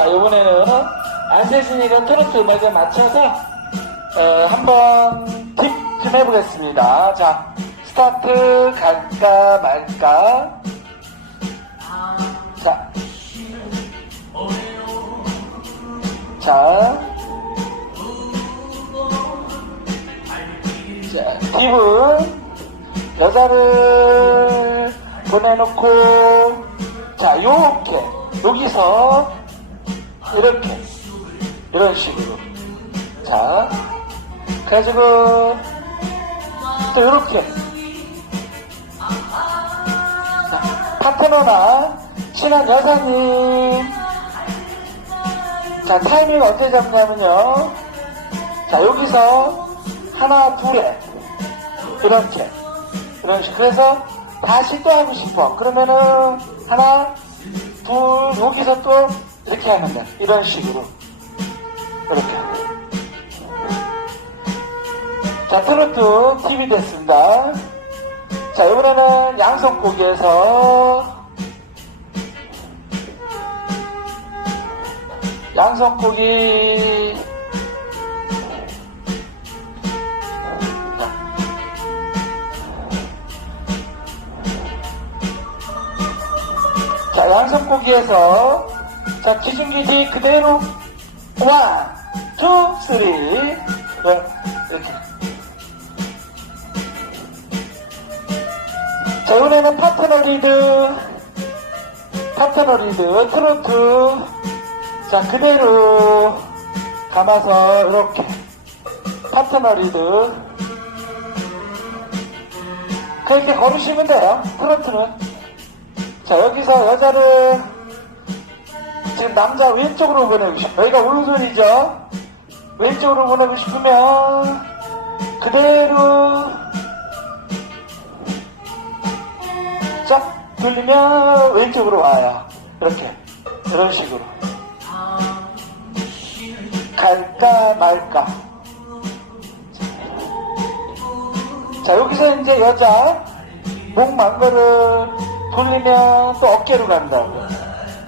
자, 이번에는 안세진이가 트로트 음악에 맞춰서 어, 한번 팁 좀 해보겠습니다. 자, 스타트 갈까 말까. 자, 자, 자, 팁은 여자를 보내놓고 자, 요렇게 여기서 이렇게. 이런 식으로. 자, 그래가지고 또 이렇게. 자, 파트너나 친한 여사님. 자, 타이밍 어떻게 잡냐면요. 자, 여기서 하나, 둘에. 이렇게. 이런 식 그래서 다시 또 하고 싶어. 그러면은 하나 둘 여기서 또 이렇게 하면 돼 이런 식으로. 이렇게 자 트로트 TV 됐습니다. 자 이번에는 양손고기에서 양손 고기. 자, 양손 고기에서, 자, 기준기지 그대로, 원, 투, 쓰리. 네, 이렇게. 자, 이번에는 파트너 리드, 파트너 리드, 트로트. 자, 그대로 감아서, 이렇게. 파트너 리드. 그렇게 걸으시면 돼요, 트로트는. 자, 여기서 여자를 지금 남자 왼쪽으로 보내고 싶어. 여기가 오른손이죠? 왼쪽으로 보내고 싶으면 그대로 쫙 돌리면 왼쪽으로 와요. 이렇게. 이런 식으로. 갈까 말까. 자, 여기서 이제 여자 목 망거를 돌리면 또 어깨로 간다고.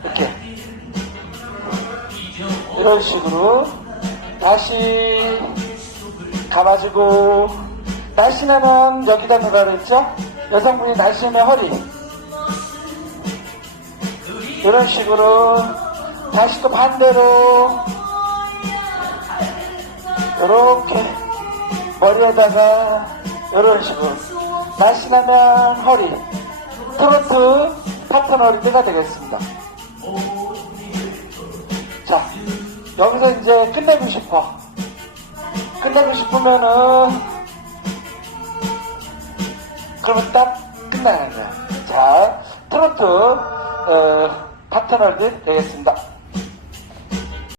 이렇게. 이런 식으로 다시 감아주고 날씬하면 여기다 누가 그랬죠? 여성분이 날씬하면 허리. 이런 식으로 다시 또 반대로 이렇게 머리에다가 이런 식으로 날씬하면 허리 트로트 파트너 리드가 되겠습니다. 자, 여기서 이제 끝내고 싶어. 끝내고 싶으면은, 그러면 딱 끝나는 거야. 자, 트로트, 어, 파트너 리드 되겠습니다.